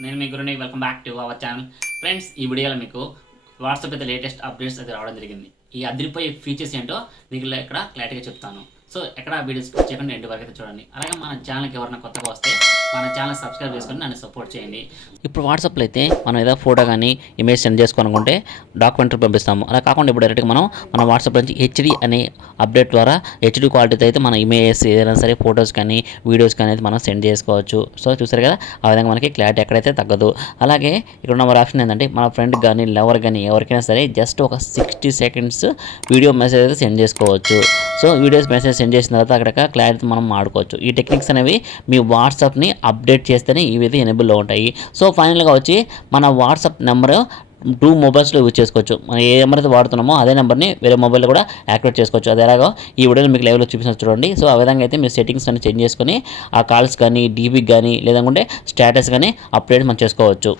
నేను మీ గురుని welcome back to our channel. Friends, ఈ వీడియోలో మీకు వాట్సాప్ అయితే లేటెస్ట్ అప్డేట్స్ అయితే రావడం జరిగింది. ఈ అదిరిపోయే ఫీచర్స్ ఏంటో మీకు ఇక్కడ క్లారిటీగా చెప్తాను. సో ఎక్కడ వీడియోస్ చేయకుండా ఎండ్ వరకు అయితే చూడండి. అలాగే మన ఛానల్కి ఎవరైనా కొత్తగా వస్తే మన ఛానల్ సబ్స్క్రైబ్ చేసుకొని నన్ను సపోర్ట్ చేయండి. ఇప్పుడు వాట్సాప్లో అయితే మనం ఏదో ఫోటో కానీ ఇమేజ్ సెండ్ చేసుకోవాలనుకుంటే డాక్యుమెంట్ పంపిస్తాము. అలా కాకుండా ఇప్పుడు డైరెక్ట్గా మనం వాట్సాప్ నుంచి హెచ్డి అనే అప్డేట్ ద్వారా హెచ్డి క్వాలిటీతో అయితే మన ఇమేజెస్ ఏదైనా సరే ఫొటోస్ కానీ వీడియోస్ కానీ అయితే మనం సెండ్ చేసుకోవచ్చు. సో చూసారు కదా, ఆ విధంగా మనకి క్లారిటీ ఎక్కడైతే తగ్గదు. అలాగే ఇక్కడ ఉన్న ఆప్షన్ ఏంటంటే మన ఫ్రెండ్ కానీ లవర్ కానీ ఎవరికైనా సరే జస్ట్ ఒక 60 సెకండ్స్ వీడియో మెసేజ్ అయితే సెండ్ చేసుకోవచ్చు. సో వీడియోస్ మెసేజ్ సెండ్ చేసిన తర్వాత అక్కడ క్లారిటీ మనం వాడుకోవచ్చు. ఈ టెక్నిక్స్ అనేవి మీ వాట్సాప్ని అప్డేట్ చేస్తేనే ఇవి అయితే ఎనేబుల్లో ఉంటాయి. సో ఫైనల్గా వచ్చి మన వాట్సాప్ నెంబర్ 2 మొబైల్స్లో యూజ్ చేసుకోవచ్చు. మనం ఏ నెంబర్ అయితే వాడుతున్నామో అదే నెంబర్ని వేరే మొబైల్లో కూడా యాక్టివేట్ చేసుకోవచ్చు. అది ఎలాగో ఈ వీడియోలో మీకు లైవ్లో చూపిస్తున్నా చూడండి. సో ఆ విధంగా అయితే మీరు సెట్టింగ్స్ అన్ని చేంజ్ చేసుకొని ఆ కాల్స్ కానీ డీబీకి కానీ లేదంటే స్టేటస్ కానీ అప్డేట్ మనం చేసుకోవచ్చు.